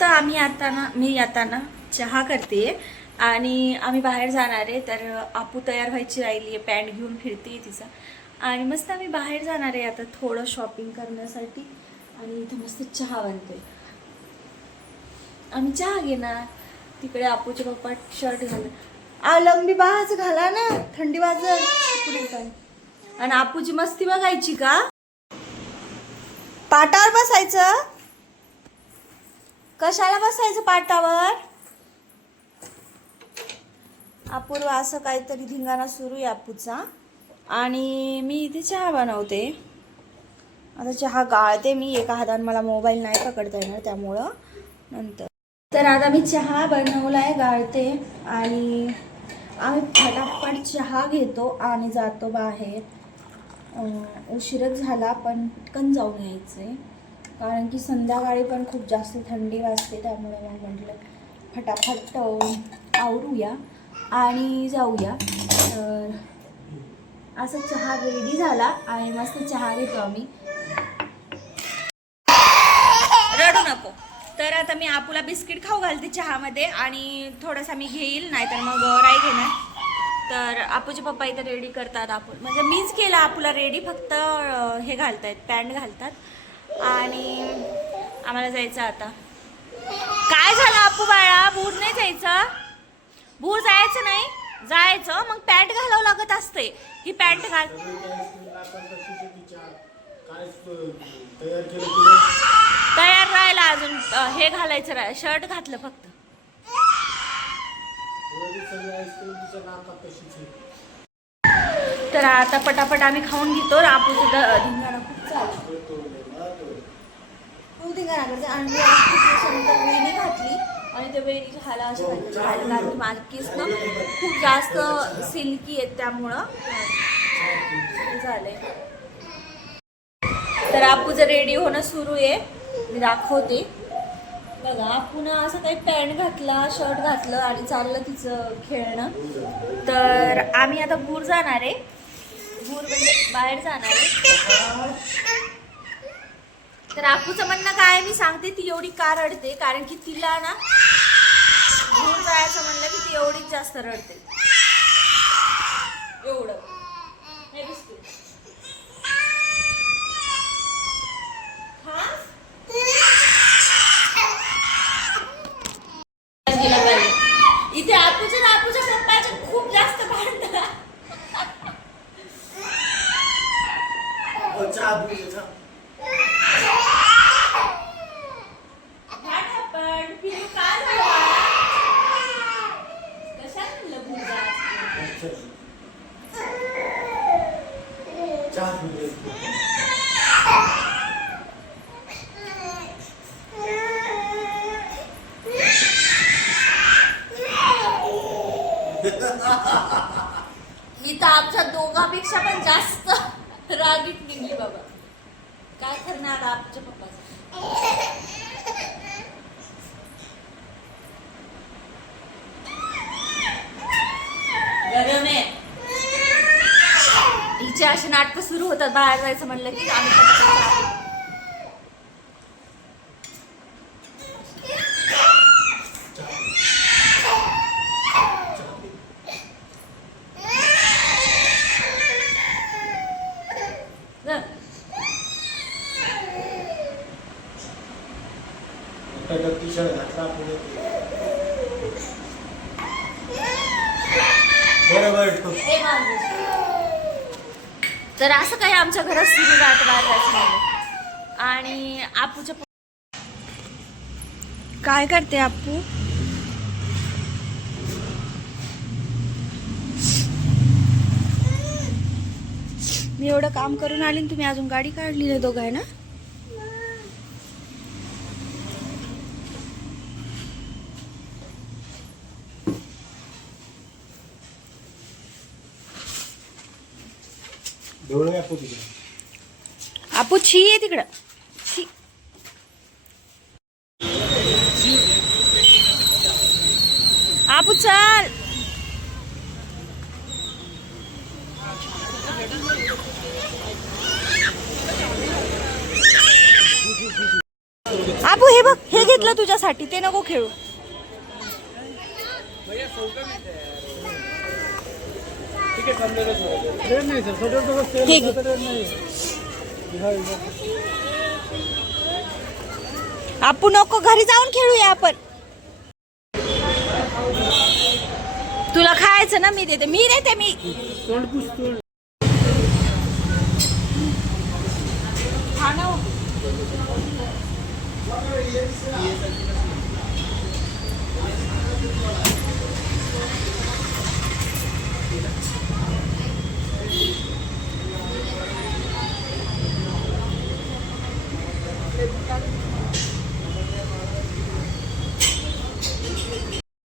तर मी आता ना चहा करते आणि आम्ही बाहेर जाणार आहे. तर आपू तयार व्हायची राहिली आहे, पॅन्ट घेऊन फिरते तिचा. आणि मस्त आम्ही बाहेर जाणार आहे आता थोडं शॉपिंग करण्यासाठी. आणि इथे मस्त चहा बनते. आम्ही चहा घेणार. तिकडे आपूचे पप्पा शर्ट घाल लंबी बाज घाला ना, थंडी वाजल पुढे काय. आणि आपूची मस्ती बघायची का? पाटावर बसायचं. कशाला बसायचं पाटावर? अपूर्व असं काहीतरी धिंगाणा सुरू आहे आपूचा. आणि मी इथे चहा बनवते. आता चहा गाळते मी. एका हाताने मला मोबाईल नाही पकडता येणार त्यामुळं नंतर. तर आता मी चहा बनवलाय, गाळते. आणि आम्ही फटाफट चहा घेतो आणि जातो बाहेर. उशीरच झाला पण पटकन जाऊन यायचंय, कारण की संध्याकाळी पण खूप जास्त थंडी वाजते. त्यामुळे मग म्हटलं फटाफट आवरूया आणि जाऊया. तर असं चहा रेडी झाला आणि मस्त चहा घेतो आम्ही. रडू नको. तर आता मी आपूला बिस्किट खाऊ घालते चहामध्ये आणि थोडासा मी घेईल, नाहीतर मग राई घेणार. तर आपूचे पप्पा इथे रेडी करतात. आपण म्हणजे मीच केला आपूला रेडी, फक्त हे घालतायत, पॅन्ट घालतात. आणि आम्हाला जायचं आता. काय झालं आपू बाळा? भूर नाही जायचं? भूर जायचं नाही? जायचं मग पॅन्ट घालावं लागत असते. ही पॅन्ट घाल. तयार राहिला अजून, हे घालायचं, शर्ट घातलं फक्त. तर आता पटापट आम्ही खाऊन घेतो. आपू सुद्धा धिंगाणा खूप चालू, खूप धिंगाणा करते. आणि वेणी घातली आणि त्या वेणीची हाला अशी घातली, कारण की माझी केस ना खूप जास्त सिल्की आहेत त्यामुळं झालंय. तर आपूचं रेडी होणं सुरू आहे, मी दाखवते बघा. आपण असं काही पॅन्ट घातला, शर्ट घातलं आणि चाललं तिचं खेळणं. तर आम्ही आता भूर जाणार आहे. भूर म्हणजे बाहेर जाणार आहे. तर आपूचं म्हणणं काय मी सांगते, ती एवढी का रडते, कारण की तिला ना भूर जायचं म्हणलं की ती एवढीच जास्त रडते. एवढं हे बिस्किट इथे आपूच्या पप्पाच्या खूप जास्त भांडण. मी तर आमच्या दोघांपेक्षा पण जास्त रागीट निघली बाबा. काय करणार आमच्या पप्पाचं. गरम आहे. हिचे असे नाटकं सुरू होतात बाहेर जायचं म्हणलं की आम्ही पटापट. तर असं काही आमच्या घरात सुरू राहतं बाहेर जायचं. आणि आपूच्या काय करते आपू? मी एवढं काम करून आली आणि तुम्ही अजून गाडी काढली नाही दोघं, आहे ना? आपू छी आहे तिकडं. छी. आपू चल. आपू हे बघ, हे घे घेतलं तुझ्यासाठी, ते नको खेळू. हे घे. आपण नको, घरी जाऊन खेळूया आपण. तुला खायचं ना, मी देते. मी देते. मी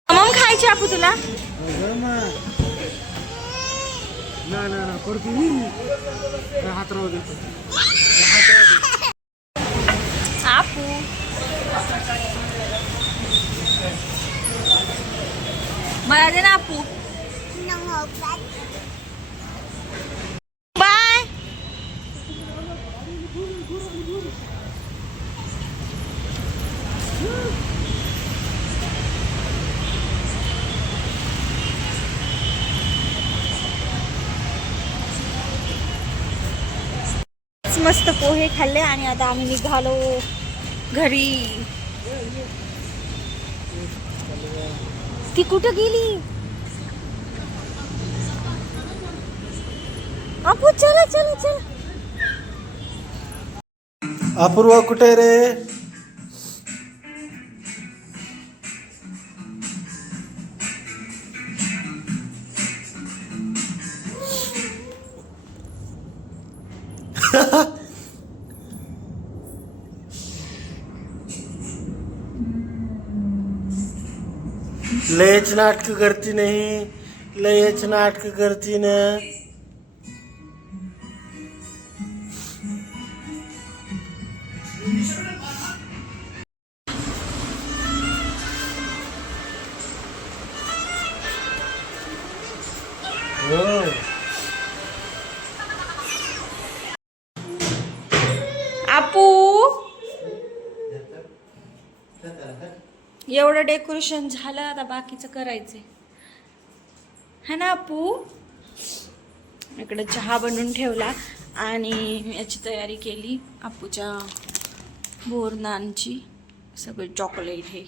मग खायची आपू तुला. आपू मला दे ना आपू. बाय. मस्त पोहे खाल्ले आणि आता आम्ही निघालो घरी. ती कुठं गेली? आपू चला चला चला. अपूर्वा कुठे रे? लयच नाटक करती नाही, लयच नाटक करती ना. आपू एवढं डेकोरेशन झालं, आता बाकीचं करायचंय है ना आपू. इकडे चहा बनवून ठेवला आणि याची तयारी केली. आपूच्या बोरनांची सगळे चॉकलेट हे